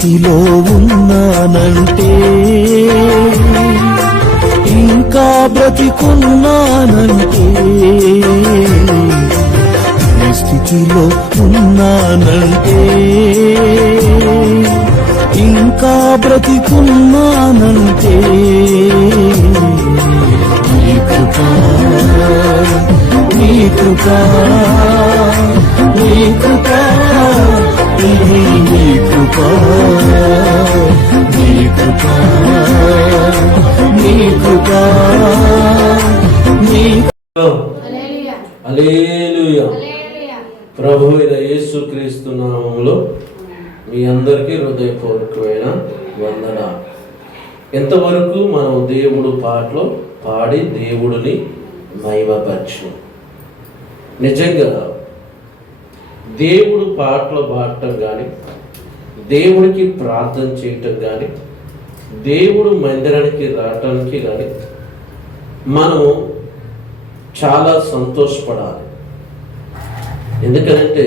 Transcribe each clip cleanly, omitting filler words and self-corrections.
స్థితిలో ఉన్నానంటే, ఇంకా బ్రతికున్నానంటే, ఈ స్థితిలో ఉన్నానంటే, ఇంకా బ్రతికున్నానంటే, నీ కృపా, నీ కృపా, నీ కృపా, నీ కృపా, నీ కృపా, నీ కృపా, నీ హల్లెలూయా. ప్రభువైన యేసుక్రీస్తు నామములో మీ అందరికీ హృదయపూర్వకమైన వందనాలు. ఎంతవరకు మనం దేవుడు పాటలు పాడి దేవుడిని మహిమపరచు. నిజంగా దేవుడు పాటలు పాడటం కానీ, దేవుడికి ప్రార్థన చేయటం కానీ, దేవుడు మందిరానికి రావటానికి కానీ మనం చాలా సంతోషపడాలి. ఎందుకంటే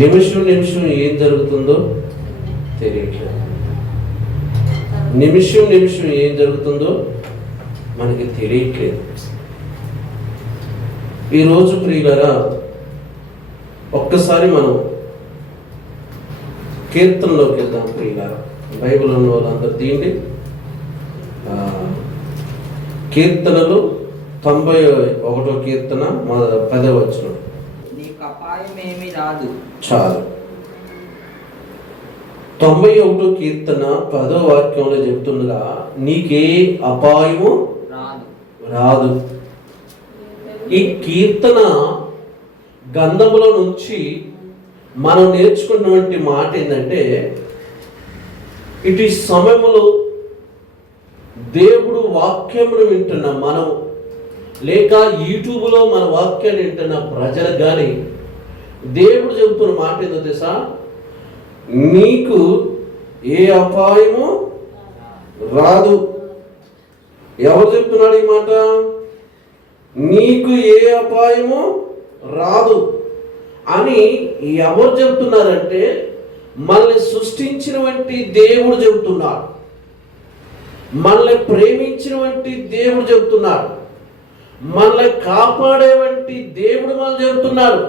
నిమిషం నిమిషం ఏం జరుగుతుందో తెలియట్లేదు. నిమిషం నిమిషం ఏం జరుగుతుందో మనకి తెలియట్లేదు. ఈరోజు ప్రియులారా, ఒక్కసారి మనం కీర్తనలోకి వెళ్దాం. ప్రియులారా, బైబిల్ ఉన్న వాళ్ళందరూ తీయండి. కీర్తనలు 91వ కీర్తన 10వ వచనం. నీకు అపాయమేమీ రాదు. చాలు. 91వ కీర్తన 10వ వాక్యంలో చెప్తుండగా నీకే అపాయము రాదు. ఈ కీర్తన గంధములో నుంచి మనం నేర్చుకున్నటువంటి మాట ఏంటంటే, ఇటు సమయంలో దేవుడు వాక్యమును వింటున్న మనం, లేక యూట్యూబ్లో మన వాక్యాన్ని వింటున్న ప్రజలకు కానీ దేవుడు చెబుతున్న మాట ఏందో తెలుసా? నీకు ఏ అపాయము రాదు. ఎవరు చెప్తున్నాడు ఈ మాట? నీకు ఏ అపాయము రాదు అని ఎవరు చెబుతున్నారంటే, మనల్ని సృష్టించినటువంటి దేవుడు చెబుతున్నాడు. మనల్ని ప్రేమించినటువంటి దేవుడు చెబుతున్నాడు. మనల్ని కాపాడేవంటి దేవుడు మనం చెబుతున్నాడు.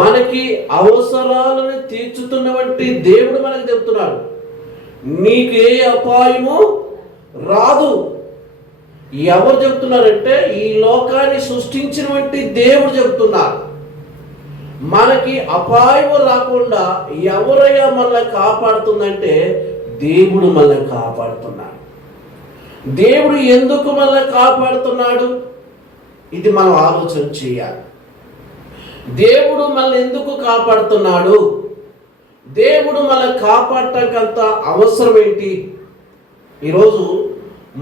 మనకి అవసరాలను తీర్చుతున్నటువంటి దేవుడు మనకు చెబుతున్నాడు. నీకు ఏ అపాయము రాదు. ఎవరు చెప్తున్నారంటే, ఈ లోకాన్ని సృష్టించినటువంటి దేవుడు చెబుతున్నారు. మనకి అపాయం రాకుండా ఎవరయ్యా మనల్ని కాపాడుతుందంటే, దేవుడు మనల్ని కాపాడుతున్నాడు. దేవుడు ఎందుకు మనల్ని కాపాడుతున్నాడు? ఇది మనం ఆలోచన చేయాలి. దేవుడు మనల్ని ఎందుకు కాపాడుతున్నాడు? దేవుడు మనల్ని కాపాడటంకంత అవసరం ఏంటి? ఈరోజు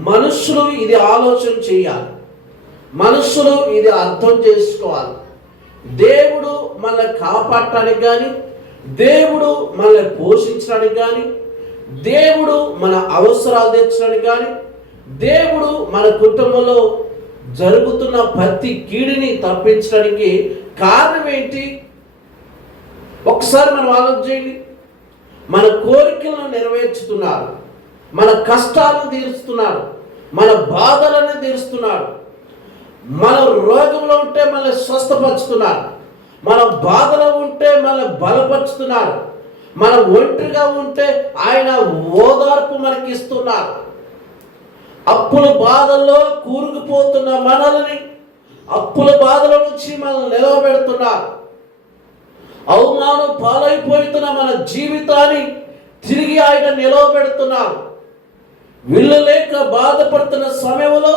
మనుషులు ఇది ఆలోచన చేయాలి. మనుషులు ఇది అర్థం చేసుకోవాలి. దేవుడు మనల్ని కాపాడటానికి కానీ, దేవుడు మనల్ని పోషించడానికి కానీ, దేవుడు మన అవసరాలు తీర్చడానికి కానీ, దేవుడు మన కుటుంబంలో జరుగుతున్న ప్రతి కీడుని తప్పించడానికి కారణం ఏంటి? ఒకసారి మనం ఆలోచన చేయండి. మన కోరికలను నెరవేర్చుతున్నారు, మన కష్టాలను తీరుస్తున్నాడు, మన బాధలను తీరుస్తున్నాడు. మన రోగంలో ఉంటే మనల్ని స్వస్థపరుచుతున్నాడు, మన బాధలో ఉంటే మనల్ని బలపరుచుతున్నాడు, మన ఒంటరిగా ఉంటే ఆయన ఓదార్పు మనకి ఇస్తున్నారు. అప్పుల బాధల్లో కూరుకుపోతున్న మనల్ని అప్పుల బాధల నుంచి మనల్ని నిలవబెడుతున్నారు. అవమానం పాలైపోతున్న మన జీవితాన్ని తిరిగి ఆయన నిలవబెడుతున్నారు. విల్లు లేక బాధపడుతున్న సమయంలో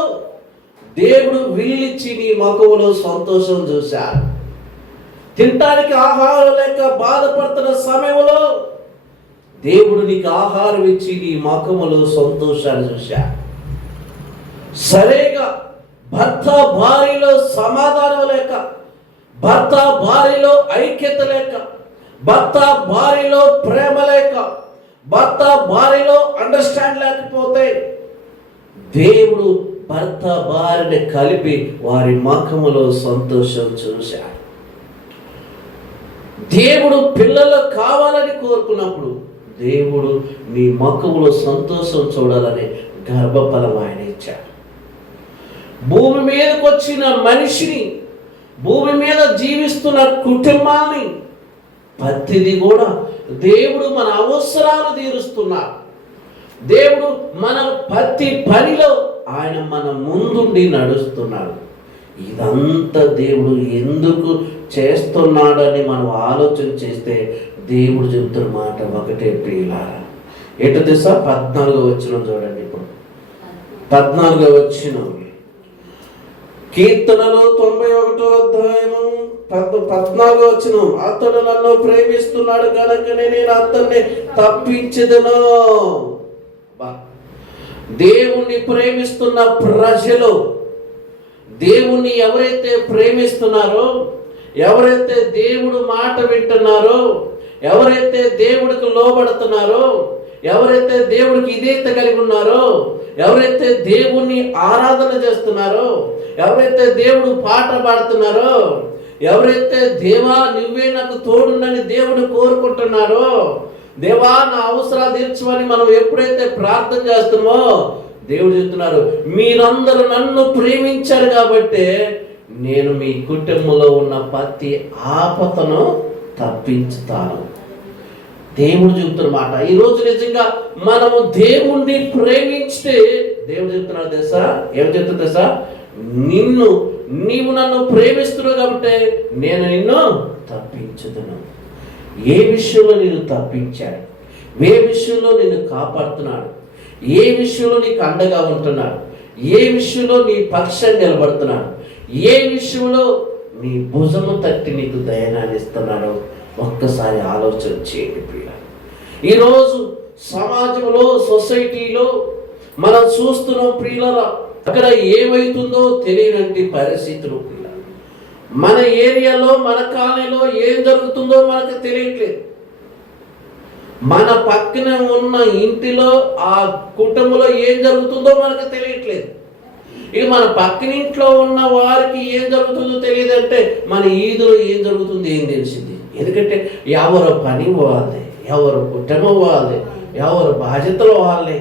దేవుడు విల్లిచ్చి నీ ముఖములో సంతోషం చూశాడు. తినటానికి ఆహారం లేక బాధపడుతున్న సమయంలో దేవుడు నీకు ఆహారం ఇచ్చి నీ ముఖములో సంతోషాన్ని చూశాడు. సరేగా భర్త భార్యలో సమాధానం లేక, భర్త భార్యలో ఐక్యత లేక, భర్త భార్యలో ప్రేమ లేక, భర్త భార్యలో అండర్స్టాండ్ లేకపోతే దేవుడు భర్త భార్యని కలిపి వారి ముఖములో సంతోషం చూశాడు. దేవుడు పిల్లలు కావాలని కోరుకున్నప్పుడు దేవుడు నీ ముఖంలో సంతోషం చూడాలని గర్భఫలం ఆయన ఇచ్చాడు. భూమి మీదకి వచ్చిన మనిషిని, భూమి మీద జీవిస్తున్న కుటుంబాన్ని ప్రతిది కూడా దేవుడు మన అవసరాలు తీరుస్తున్నాడు. దేవుడు మన ప్రతి పనిలో ఆయన మన ముందుండి నడుస్తున్నాడు. ఇదంతా దేవుడు ఎందుకు చేస్తున్నాడని మనం ఆలోచన చేస్తే దేవుడు చెబుతున్న మాట ఒకటే ప్రియులారా. ఎటు దిశ 14వ వచనం చూడండి. ఇప్పుడు 14వ వచనం కీర్తనలో 91వ అధ్యాయము 14వ వచనం. అతడు నన్ను ప్రేమిస్తున్నాడు కనుకనే నేను అతన్ని తప్పించెదను. దేవుణ్ణి ప్రేమిస్తున్న ప్రజలు, దేవుణ్ణి ఎవరైతే ప్రేమిస్తున్నారో, ఎవరైతే దేవుడు మాట వింటున్నారో, ఎవరైతే దేవుడికి లోబడుతున్నారో, ఎవరైతే దేవుడికి ఇదేత కలిగి ఉన్నారో, ఎవరైతే దేవుణ్ణి ఆరాధన చేస్తున్నారో, ఎవరైతే దేవుడు పాట పాడుతున్నారో, ఎవరైతే దేవా నువ్వే నాకు తోడుందని దేవుడు కోరుకుంటున్నారో, దేవా నా అవసరాలు తీర్చమని మనం ఎప్పుడైతే ప్రార్థన చేస్తున్నామో దేవుడు చెప్తున్నారు, మీరందరూ నన్ను ప్రేమించారు కాబట్టి నేను మీ కుటుంబంలో ఉన్న ప్రతి ఆపదను తప్పించుతాను. దేవుడు చెబుతున్న మాట. ఈరోజు నిజంగా మనము దేవుణ్ణి ప్రేమించితే దేవుడు చెప్తున్నాడు తెలుసా, ఏం చెప్తున్నా తెలుసా, నీవు నన్ను ప్రేమిస్తున్నావు కాబట్టి నేను నిన్ను తప్పించుదును. ఏ విషయంలో నేను తప్పించాడు, ఏ విషయంలో నిన్ను కాపాడుతున్నాడు, ఏ విషయంలో నీకు అండగా ఉంటున్నాడు, ఏ విషయంలో నీ పక్షం నిలబడుతున్నాడు, ఏ విషయంలో నీ భుజము తట్టి నీకు దయనాన్ని ఇస్తున్నాడో ఒక్కసారి ఆలోచన చేయండి ప్రియ. ఈరోజు సమాజంలో, సొసైటీలో మనం చూస్తున్నాం ప్రియులరా, అక్కడ ఏమవుతుందో తెలియనంటి పరిస్థితులు. మన ఏరియాలో, మన కాలనీలో ఏం జరుగుతుందో మనకు తెలియట్లేదు. మన పక్కన ఉన్న ఇంటిలో, ఆ కుటుంబంలో ఏం జరుగుతుందో మనకు తెలియట్లేదు. ఇక మన పక్కన ఇంట్లో ఉన్న వారికి ఏం జరుగుతుందో తెలియదంటే మన ఈదులో ఏం జరుగుతుందో ఏం తెలిసింది. ఎందుకంటే ఎవరు పని వాళ్ళే, ఎవరు కుటుంబం వాళ్ళే, ఎవరు బాధ్యతలు వాళ్ళే.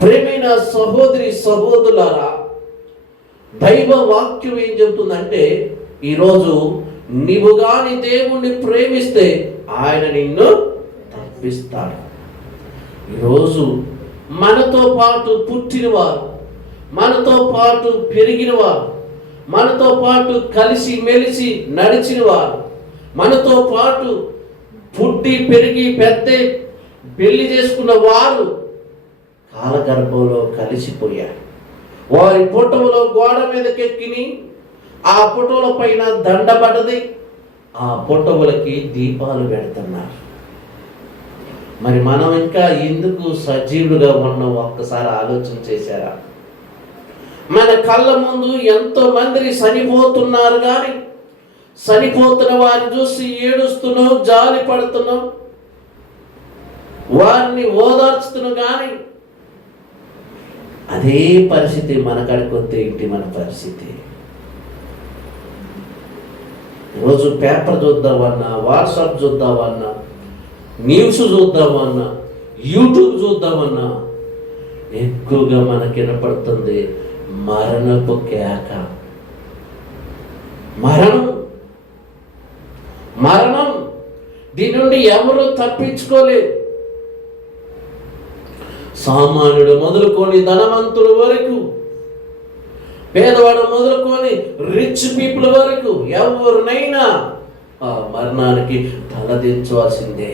ప్రేమైన సహోదరి సహోదరులారా, దైవ వాక్యం ఏం చెబుతుందంటే ఈరోజు నీవు గాని దేవుణ్ణి ప్రేమిస్తే ఆయన నిన్ను తప్పిస్తాడు. ఈరోజు మనతో పాటు పుట్టినవారు, మనతో పాటు పెరిగినవారు, మనతో పాటు కలిసి మెలిసి నడిచినవారు, మనతో పాటు పుట్టి పెరిగి పెద్ద పెళ్లి చేసుకున్న వారు కాలగర్భంలో కలిసిపోయారు. వారి ఫోటోలో గోడ మీదకెక్కిని, ఆ ఫోటోల పైన దండబడ్డది, ఆ ఫోటోలకి దీపాలు పెడుతున్నారు. మరి మనం ఇంకా ఎందుకు సజీవులుగా ఉన్నాం ఒక్కసారి ఆలోచన చేశారా? మన కళ్ళ ముందు ఎంతో మంది చనిపోతున్నారు, కానీ చనిపోతున్న వారిని చూసి ఏడుస్తున్నాం, జాలి పడుతున్నాం, వారిని ఓదార్చుతున్నాం. కానీ అదే పరిస్థితి మన కాడికి వస్తే ఏంటి మన పరిస్థితి? రోజు పేపర్ చూద్దామన్నా, వాట్సాప్ చూద్దామన్నా, న్యూస్ చూద్దామన్నా, యూట్యూబ్ చూద్దామన్నా ఎక్కువగా మనకి వినపడుతుంది మరణపు కేక. మరణం, మరణం, దీని నుండి ఎవరు తప్పించుకోలేరు. సామాన్యుడు మొదలుకొని ధనవంతుడు వరకు, పేదవాడు మొదలుకొని రిచ్ పీపుల్ వరకు ఎవరినైనా ఆ మరణానికి తలదించవలసిందే.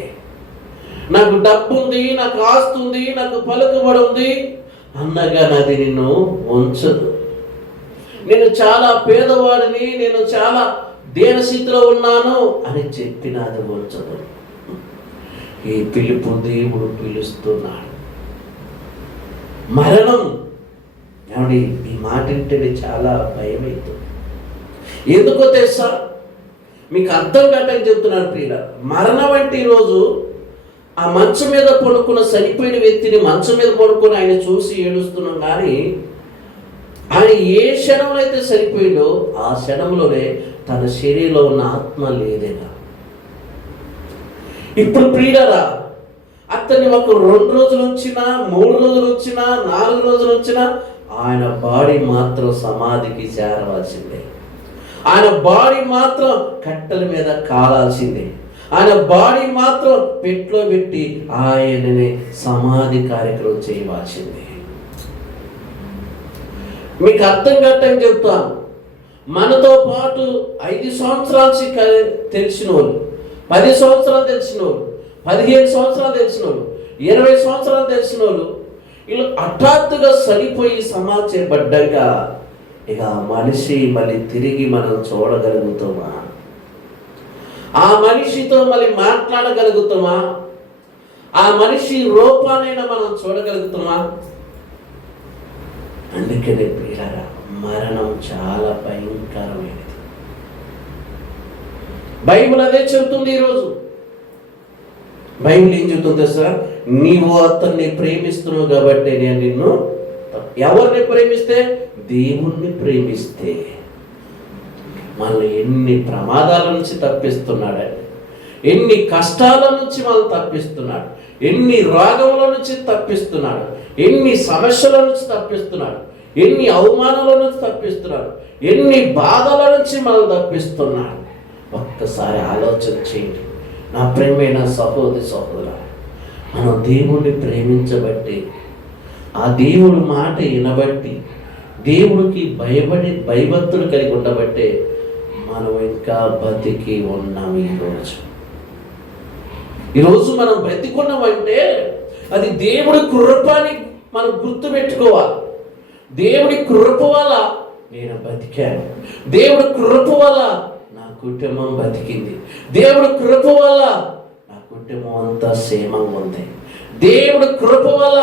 నాకు డబ్బు ఉంది, నాకు ఆస్తి ఉంది, నాకు పలుకుబడి ఉంది అన్నగా అది నిన్ను ఉంచదు. నేను చాలా పేదవాడిని, నేను చాలా దీనస్థితిలో ఉన్నాను అని చెప్పినది ఉంచదు. ఈ పిలుపు దేవుడు పిలుస్తున్నాడు. మరణం, ఏమండి ఈ మాట వింటేనే చాలా భయం అవుతుంది. ఎందుకో తెలుసా? మీకు అర్థం కావటానికి చెప్తున్నాను ప్రియుల. మరణం అంటే ఈరోజు ఆ మంచం మీద పడుకున్న చనిపోయిన వ్యక్తిని మంచం మీద పడుకొని ఆయన చూసి ఏడుస్తున్నాం, కానీ ఆయన ఏ క్షణంలో అయితే చనిపోయిందో ఆ క్షణంలోనే తన శరీరంలో ఉన్న ఆత్మ లేదేనా? ఇప్పుడు ప్రియులారా, అతన్ని ఒక 2 రోజులు ఉంచినా, 3 రోజులు ఉంచినా, 4 రోజులు ఉంచినా ఆయన బాడీ మాత్రం సమాధికి చేరవలసిందే. ఆయన బాడీ మాత్రం కట్టెల మీద కాలాల్సిందే. ఆయన బాడీ మాత్రం పెట్లో పెట్టి ఆయనని సమాధి కార్యక్రమం చేయవలసిందే. మీకు అర్థం కట్టని చెప్తాను. మనతో పాటు 5 సంవత్సరాలు తెలిసిన వాళ్ళు, 10 సంవత్సరాలు తెలిసిన వాళ్ళు, 15 సంవత్సరాలు తెలిసిన వాళ్ళు, 20 సంవత్సరాలు తెలిసిన వాళ్ళు, వీళ్ళు హఠాత్తుగా సరిపోయి సమాచారపడ్డాక ఇక మనిషి మళ్ళీ తిరిగి మనం చూడగలుగుతామా? ఆ మనిషితో మళ్ళీ మాట్లాడగలుగుతామా? ఆ మనిషి రూపానైనా మనం చూడగలుగుతామా? అందుకనే ప్రియులారా, మరణం చాలా భయంకరమైనది. బైబిల్ అదే చెబుతుంది. ఈరోజు బైబిల్ ఏం చెబుతుంది సార్? నీవు అతన్ని ప్రేమిస్తున్నావు కాబట్టి నేను నిన్ను. ఎవరిని ప్రేమిస్తే? దేవుణ్ణి ప్రేమిస్తే. మనల్ని ఎన్ని ప్రమాదాల నుంచి తప్పిస్తున్నాడు, ఎన్ని కష్టాల నుంచి మనం తప్పిస్తున్నాడు, ఎన్ని రోగముల నుంచి తప్పిస్తున్నాడు, ఎన్ని సమస్యల నుంచి తప్పిస్తున్నాడు, ఎన్ని అవమానాల నుంచి తప్పిస్తున్నాడు, ఎన్ని బాధల నుంచి మనం తప్పిస్తున్నాడు. ఒక్కసారి ఆలోచన చేయండి నా ప్రేమైన సహోదరి సహోదరా. మనం దేవుణ్ణి ప్రేమించబట్టి, ఆ దేవుడి మాట వినబట్టి, దేవుడికి భయభక్తులు కలిగి ఉండబట్టే మనం ఇంకా బతికి ఉన్నాం. ఈరోజు మనం బ్రతికున్నామంటే అది దేవుడి కృపని మనం గుర్తుపెట్టుకోవాలి. దేవుడి కృప వల్ల నేను బతికాను, దేవుడి కృప వల్ల నా కుటుంబం బతికింది, దేవుడి కృప వల్ల నా కుటుంబం అంతా క్షేమంగా ఉంది, దేవుడి కృప వల్ల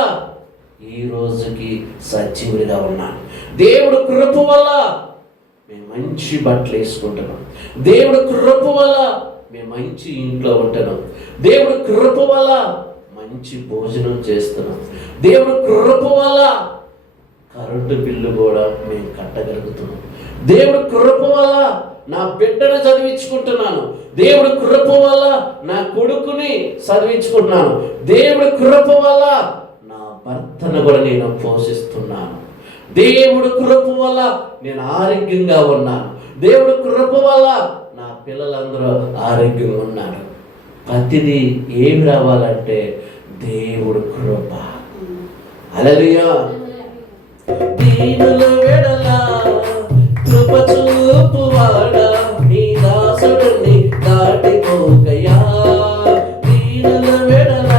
ఈ రోజుకి సజీవుడిగా ఉన్నాను, దేవుడి కృప వల్ల మేము మంచి బట్టలు వేసుకుంటున్నాం, దేవుడి కృప వల్ల మేము మంచి ఇంట్లో ఉంటున్నాం, దేవుడి కృప వల్ల మంచి భోజనం చేస్తున్నాం, దేవుడి కృప వల్ల కరెంటు బిల్లు కూడా మేము కట్టగలుగుతున్నాం, దేవుడి కృప వల్ల నా బిడ్డను చదివించుకుంటున్నాను, దేవుడి కృప వల్ల నా కొడుకుని చదివించుకుంటున్నాను, దేవుడి కృప వల్ల నా భర్తను కూడా నేను పోషిస్తున్నాను, దేవుడి కృప వల్ల నేను ఆరోగ్యంగా ఉన్నాను, దేవుడి కృప వల్ల నా పిల్లలందరూ ఆరోగ్యంగా ఉన్నారు. ప్రతిదీ ఏమి రావాలంటే దేవుడి కృప. హల్లెలూయా. దీనుల వెడల కృప చూపువాడా, నీ దాసుడిని దాటిపోకయా. దీనుల వెడల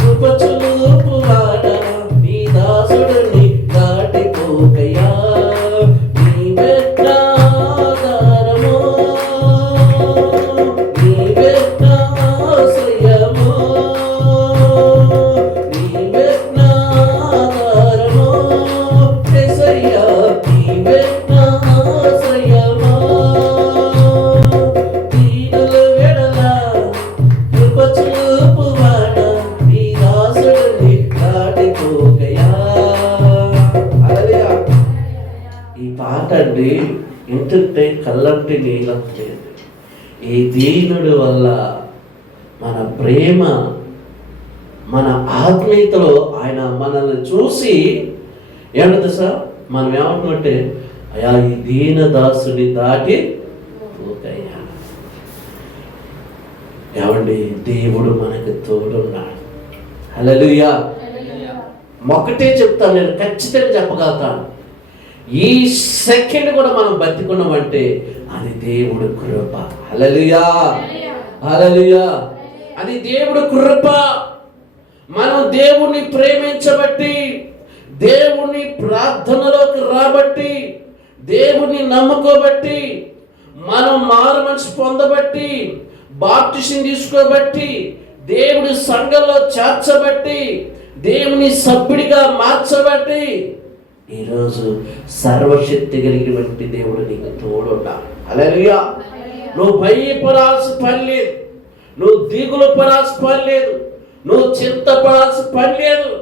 కృప చూపువాడా, నీ దాసుడిని దాటిపోకయా. నీవే నా ఆధారము, నీవే నా ఆశ్రయము, నీవే నా ఆధారము, యేసయ్యా నీవే నా ఆశ్రయము. దీనుల వెడల కృప చూపువాడా, నీ దాసుడిని దాటిపోకయా. హల్లెలూయా. ఈ పాట అండి వింటుంటే కళ్ళంటి నీళ్ళట్లేదు. ఈ దీనుడి వల్ల మన ప్రేమ, మన ఆత్మీయతలో ఆయన మనల్ని చూసి ఏమంటుంది సార్? మనం ఏమంటున్నట్టే, అయా ఈ దీన దాసుని దాటి పోకయ్యా. ఏమండి, దేవుడు మనకు తోడున్నాడు. హల్లెలూయా. ఒకటే చెప్తాను, నేను ఖచ్చితంగా చెప్పగలుగుతాను, ఈ సెకండ్ కూడా మనం బతికున్నామంటే అది దేవుడి కృప. హల్లెలూయా, హల్లెలూయా. అది దేవుడి కృప. మనం దేవుణ్ణి ప్రేమించబట్టి, దేవుని ప్రార్థనలోకి రాబట్టి, దేవుని నమ్ముకోబట్టి, మనం మారు మనసు పొందబట్టి, బాప్టిసం తీసుకోబట్టి, దేవుడి సంఘంలో చేర్చబట్టి, దేవుని సభ్యుడిగా మార్చబట్టి ఈరోజు సర్వశక్తి కలిగినటువంటి దేవుడు నీకు తోడున్నాడు. హల్లెలూయా. నువ్వు భయపడాల్సిన పని లేదు, నువ్వు దిగులు పడాల్సిన పని లేదు, నువ్వు చింతపడాల్సిన పని లేదు.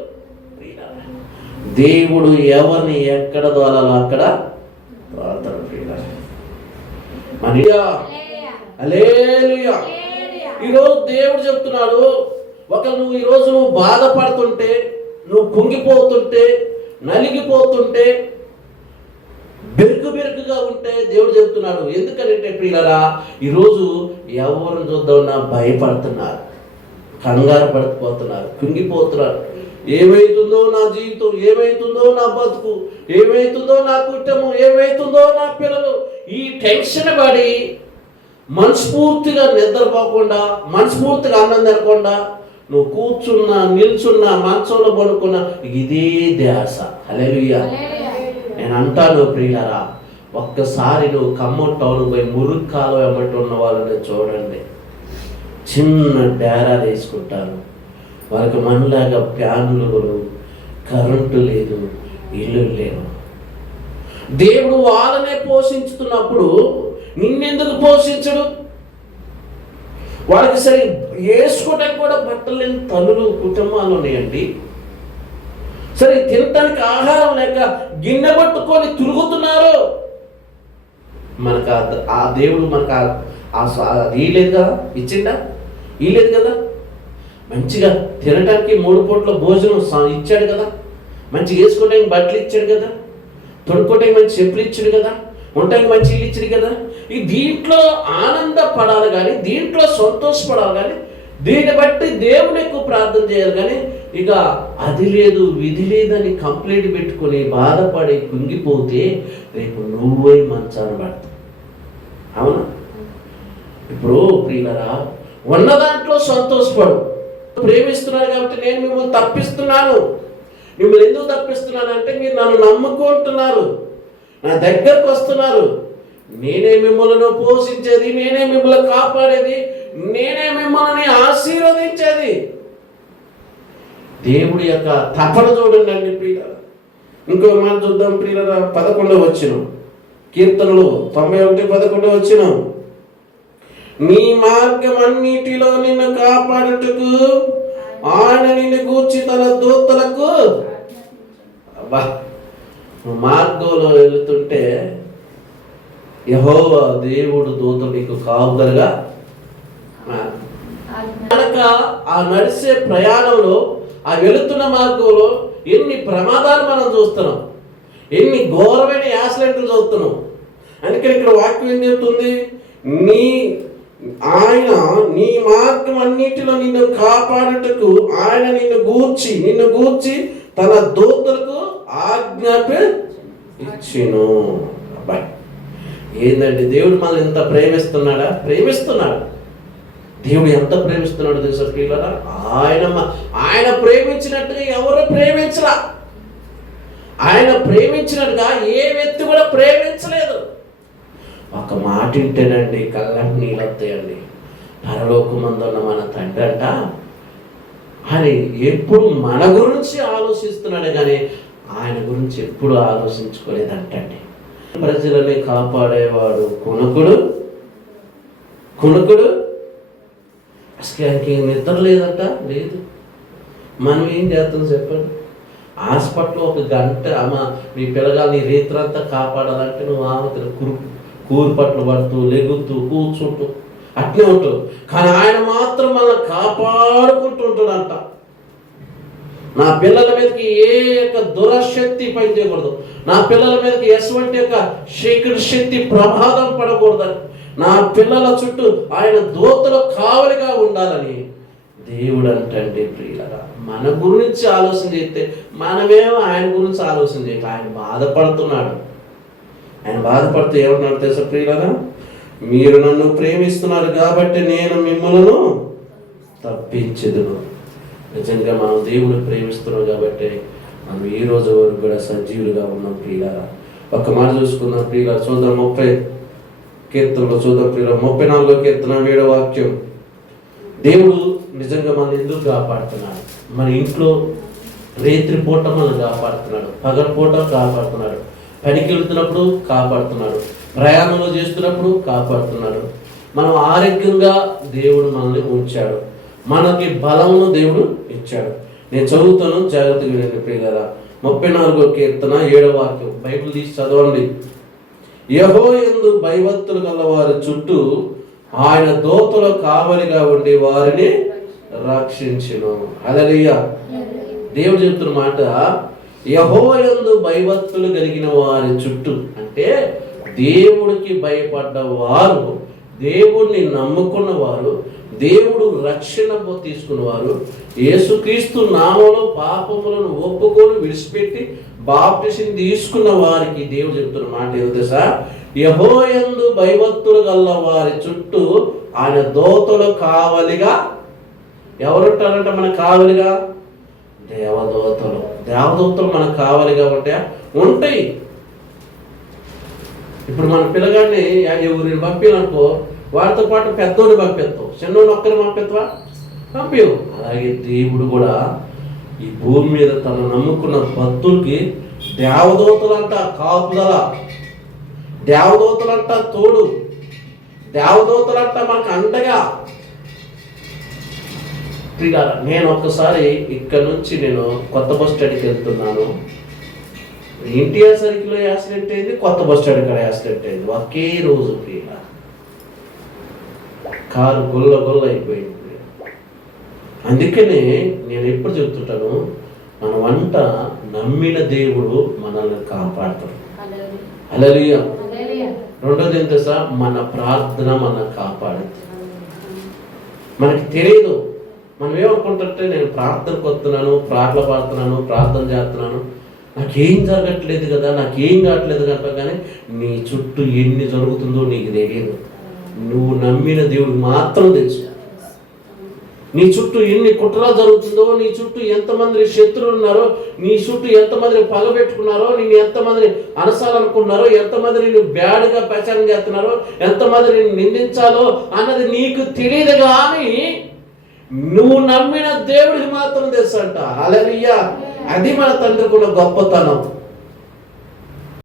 దేవుడు ఎవరిని ఎక్కడ దోలాలో అక్కడ దోలతాడు. హల్లెలూయా. ఈరోజు దేవుడు చెప్తున్నాడు, నువ్వు ఈరోజు నువ్వు బాధపడుతుంటే, నువ్వు కుంగిపోతుంటే, నలిగిపోతుంటే, బెరుకుగా ఉంటే దేవుడు చెప్తున్నాడు. ఎందుకంటే ప్రియులారా, ఈరోజు ఎవరిని చూద్దామన్నా భయపడుతున్నారు, కంగారు పడిపోతున్నారు, కుంగిపోతున్నారు. ఏమైతుందో నా జీవితం, ఏమైతుందో నా బతుకు, ఏమైతుందో నా కుటుంబం, ఏమైతుందో నా పిల్లలు, ఈ టెన్షన్ పడి మనస్ఫూర్తిగా నిద్రపోకుండా, మనస్ఫూర్తిగా అన్నం తినకుండా, నువ్వు కూర్చున్నా, నిల్చున్నా, మంచంలో పడుకున్నా, ఇదే ధ్యాస. హల్లెలూయా. నేను అంటాను ప్రియులారా, ఒక్కసారి నువ్వు ఖమ్మం టౌన్ పోయి మురుగు కాలువ వెంబడి ఉన్న వాళ్ళని చూడండి. చిన్న డేరా వేసుకుంటారు, వాళ్ళకి మనలాగా ఫ్యాన్లు, కరెంటు లేదు, ఇల్లు లేవు. దేవుడు వాళ్ళనే పోషించుతున్నప్పుడు నిన్నెందుకు పోషించడు? వాళ్ళకి సరే వేసుకోవడానికి కూడా బట్టలు లేని తల్లులు, కుటుంబాలు ఉన్నాయండి. సరే తినటానికి ఆహారం లేక గిన్నె పట్టుకొని తిరుగుతున్నారు. మనకు ఆ దేవుడు మనకు ఇలేదు కదా, ఇచ్చిండా? ఇలేదు కదా. మంచిగా తినటానికి 3 పూట్ల భోజనం ఇచ్చాడు కదా, మంచిగా వేసుకోవడానికి బట్టలు ఇచ్చాడు కదా, తొడుక్కోవడానికి మంచి చెప్పులు ఇచ్చాడు కదా, ఉండటానికి మంచి ఇల్లు ఇచ్చాడు కదా. ఈ దీంట్లో ఆనందపడాలి కానీ, దీంట్లో సంతోషపడాలి కానీ, దీన్ని బట్టి దేవుని ఎక్కువ ప్రార్థన చేయాలి కానీ, ఇక అది లేదు విధి లేదని కంప్లైంట్ పెట్టుకొని బాధపడి కుంగిపోతే రేపు నువ్వే మంచాన పడతావు. అవునా? ఇప్పుడు ప్రియులారా, ఉన్న దాంట్లో సంతోషపడు. ప్రేమిస్తున్నారు కాబట్టి నేను మిమ్మల్ని తప్పిస్తున్నాను. మిమ్మల్ని ఎందుకు తప్పిస్తున్నానంటే మీరు నన్ను నమ్ముకుంటున్నారు, నా దగ్గరకు వస్తున్నారు. నేనే మిమ్మల్ని పోషించేది, నేనే మిమ్మల్ని కాపాడేది, నేనే మిమ్మల్ని ఆశీర్వదించేది. దేవుడి యొక్క తపన చూడండి అండి ప్రియులారా. ఇంకో మాట చూద్దాం ప్రియులారా. 11వ వచనం, కీర్తనలు 91:11 వచనం. నీ మార్గం అన్నిటిలో నిన్ను కాపాడుటకు ఆయన నిన్ను గూర్చి తన దూతలకు. అబ్బా, మార్గంలో వెళుతుంటే యెహోవా దేవుడు దూతలు నీకు కాపుదలుగా. కనుక ఆ నడిచే ప్రయాణంలో, ఆ వెళుతున్న మార్గంలో ఎన్ని ప్రమాదాలు మనం చూస్తున్నాం, ఎన్ని ఘోరమైన యాక్సిడెంట్లు చూస్తున్నాం. అందుకని ఇక్కడ వాక్యం ఏం చెప్తుంది? ఆయన నీ మార్గం అన్నిటిలో నిన్ను కాపాడుటకు ఆయన నిన్ను గూర్చి తన దూతలకు ఆజ్ఞాపి ఇచ్చెను. అబ్బాయి, ఏందండి దేవుడు మనల్ని ఎంత ప్రేమిస్తున్నాడా? ప్రేమిస్తున్నాడు. దేవుడు ఎంత ప్రేమిస్తున్నాడు తెలుసా ప్రియులారా? ఆయన ప్రేమించినట్టుగా ఎవరు ప్రేమించరా. ఆయన ప్రేమించినట్టుగా ఏ వ్యక్తి కూడా ప్రేమించలేదు. ఒక మాట వింటేనండి కళ్ళకి నీళ్ళు వస్తాయండి. పరలోకమందున్న మన తండ్రి అంట, ఆయన ఎప్పుడు మన గురించి ఆలోచిస్తున్నాడు కానీ ఆయన గురించి ఎప్పుడు ఆలోచించుకోలేదంటండి. ప్రజలని కాపాడేవాడు కుణకుడు. అసలు ఆయనకి నిద్ర లేదంట, లేదు. మనం ఏం చేస్తాం చెప్పండి? హాస్పిటల్లో 1 గంట అమ్మ మీ పిల్లగాని రీతులంతా కాపాడాలంటే నువ్వు ఆమె కూరుపట్లు పడుతూ, లెగుతూ, కూర్చుంటూ అట్లే ఉంటావు. కానీ ఆయన మాత్రం మనల్ని కాపాడుకుంటుంటాడంట. నా పిల్లల మీదకి ఏ యొక్క దురశక్తి పనిచేయకూడదు, నా పిల్లల మీదకి ఎటువంటి యొక్క చీకటి శక్తి ప్రమాదం పడకూడదని, నా పిల్లల చుట్టూ ఆయన దూతలు కావలిగా ఉండాలని దేవుడు అంటండి ప్రియులారా. మన గురించి ఆలోచన చేస్తే మనమేమో ఆయన గురించి ఆలోచన చేయాలి. ఆయన బాధపడుతున్నాడు. ఆయన బాధపడితే ఏమన్నాడు తెలుసా ప్రియులారా? మీరు నన్ను ప్రేమిస్తున్నారు కాబట్టి నేను మిమ్మల్ని తప్పించెదను. నిజంగా మనం దేవుని ప్రేమిస్తున్నాం కాబట్టి మనం ఈ రోజు వరకు కూడా సజీవులుగా ఉన్నాం ప్రియులారా. ఒక్క మాట చూసుకుందాం ప్రియులారా. చూద్దాం 30 కీర్తనలో చూద్దాం ప్రియులారా. 34వ కీర్తన 7వ వాక్యం. దేవుడు నిజంగా మనల్ని ఎందుకు కాపాడుతున్నాడు? మన ఇంట్లో రేత్రి పూట మనల్ని కాపాడుతున్నాడు, పగలపూట కాపాడుతున్నాడు, పనికి వెళ్తున్నప్పుడు కాపాడుతున్నాడు, ప్రయాణంలో చేస్తున్నప్పుడు కాపాడుతున్నాడు. మనం ఆరోగ్యంగా దేవుడు మనల్ని ఉంచాడు, మనకి బలమును దేవుడు ఇచ్చాడు. నేను చదువుతాను, జాగ్రత్తగా వినండి ప్రియులారా. 34వ కీర్తన 7వ వాక్యం. బైబిల్ తీసి చదవండి. యెహోవాయందు భయభక్తులు గల వారి చుట్టూ ఆయన దూతల కావలిగా ఉండి వారిని రక్షించును. హల్లెలూయా. దేవుడు చెప్తున్న మాట, యెహోవాయందు భయభక్తులు కలిగిన వారి చుట్టూ అంటే దేవుడికి భయపడ్డ వారు, దేవుడిని నమ్ముకున్న వారు, దేవుడు రక్షణ తీసుకున్నవారు, యేసుక్రీస్తు నామములో పాపములను ఒప్పుకొని విడిచిపెట్టి బాప్టిసం తీసుకున్న వారికి దేవుడు చెప్తున్న మాట ఏదో తెలుసా? యెహోవాయందు భయభక్తులు గల వారి చుట్టూ ఆయన దూతలు కావలిగా. ఎవరుంటారంట మన కావలిగా? దేవదూతలు. దేవదూతలు మనకు కావలిగా ఉంటాయి. ఇప్పుడు మన పిల్లగాడిని ఎవరిని పంపించాలనుకో, వారితో పాటు పెద్దోడిని పంపిస్తావు, చిన్నోడిని ఒక్కరిని పంపిస్తావా? పంపించవు. అలాగే దేవుడు కూడా ఈ భూమి మీద తను నమ్ముకున్న భక్తులకి దేవదూతలంట కాపుదల, దేవదూతలంట తోడు, దేవదూతలంట మనకు అండగా. నేను ఒక్కసారి ఇక్కడ నుంచి నేను కొత్త బస్ స్టాండ్కి వెళ్తున్నాను. ఎన్టీఆర్ సర్కిల్లో యాక్సిడెంట్ అయింది, కొత్త బస్ స్టాండ్ కాడ యాక్సిడెంట్ అయింది. ఒకే రోజు కారు గొల్ల అయిపోయింది. అందుకనే నేను ఎప్పుడు చెప్తుంటాను, మన వంట నమ్మిన దేవుడు మనల్ని కాపాడతాడు. హల్లెలూయా. రెండోది ఏం తెలుసా? మన ప్రార్థన మనల్ని కాపాడుతుంది. మనకి తెలియదు, మనం ఏమనుకుంటుంటే నేను ప్రార్థనకు వస్తున్నాను, ప్రార్థన పాడుతున్నాను, ప్రార్థన చేస్తున్నాను, నాకేం జరగట్లేదు కదా, నాకేం కావట్లేదు కదా. కానీ నీ చుట్టూ ఎన్ని జరుగుతుందో నీకు తెలియదు. నువ్వు నమ్మిన దేవుడికి మాత్రం తెలుసు. నీ చుట్టూ ఎన్ని కుట్రలు జరుగుతుందో, నీ చుట్టూ ఎంతమంది శత్రువులు ఉన్నారో, నీ చుట్టూ ఎంతమందిని పగబెట్టుకున్నారో, నేను ఎంతమందిని అనసాలనుకున్నారో, ఎంతమంది నేను బ్యాడ్గా ప్రచారం చేస్తున్నారో, ఎంతమంది నేను నిందించాలో అన్నది నీకు తెలియదు. కానీ నువ్వు నమ్మిన దేవుడికి మాత్రం తెలుసు అంట. హల్లెలూయా. అది మన తండ్రికి ఉన్న గొప్పతనం.